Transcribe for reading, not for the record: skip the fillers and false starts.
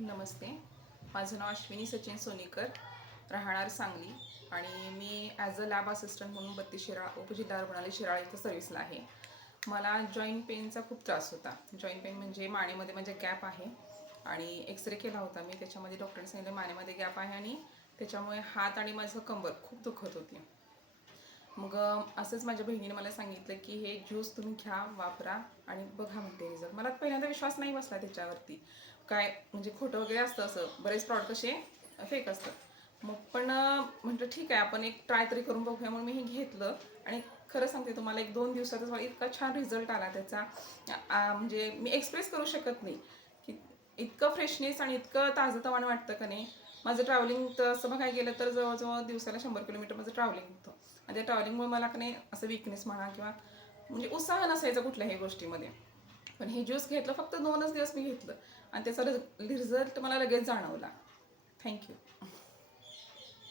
नमस्ते, माझं नाव अश्विनी सचिन सोनीकर, राहणार सांगली आणि मी ॲज अ लॅब असिस्टंट म्हणून बत्ती शिराळ उपजिल्हा रुग्णालय शिराळा इथं सर्व्हिसला आहे. मला जॉईंट पेनचा खूप त्रास होता. जॉईंट पेन म्हणजे मानेमध्ये म्हणजे गॅप आहे आणि एक्सरे केला होता मी. त्याच्यामध्ये डॉक्टरांनी सांगितलं मानेमध्ये गॅप आहे आणि त्याच्यामुळे हात आणि माझं कंबर खूप दुखत होती. मग असंच माझ्या बहिणीने मला सांगितलं की हे ज्यूस तुम्ही घ्या, वापरा आणि बघा म्हणते रिझल्ट. मला पहिल्यांदा विश्वास नाही बसला त्याच्यावरती. काय म्हणजे खोटं वगैरे असतं, असं बरेच प्रॉडक्ट कसे फेक असतात. मग पण म्हटलं ठीक आहे, आपण एक ट्राय तरी करून बघूया म्हणून मी हे घेतलं आणि खरं सांगते तुम्हाला 1-2 दिवसातच मला इतका छान रिझल्ट आला त्याचा. म्हणजे मी एक्सप्रेस करू शकत नाही की इतकं फ्रेशनेस आणि इतकं ताजंतवानं वाटतं का नाही. माझं ट्रॅव्हलिंग तर असं बघायला गेलं तर जवळजवळ दिवसाला 100 किलोमीटर माझं ट्रॅव्हलिंग होतं आणि त्या ट्रॅव्हलिंगमुळे मला का नाही असं विकनेस म्हणा किंवा म्हणजे उत्साह नसायचा कुठल्याही गोष्टीमध्ये. पण हे ज्यूस घेतलं फक्त 2च दिवस मी घेतलं आणि त्याचा रिझल्ट मला लगेच जाणवला. थँक्यू.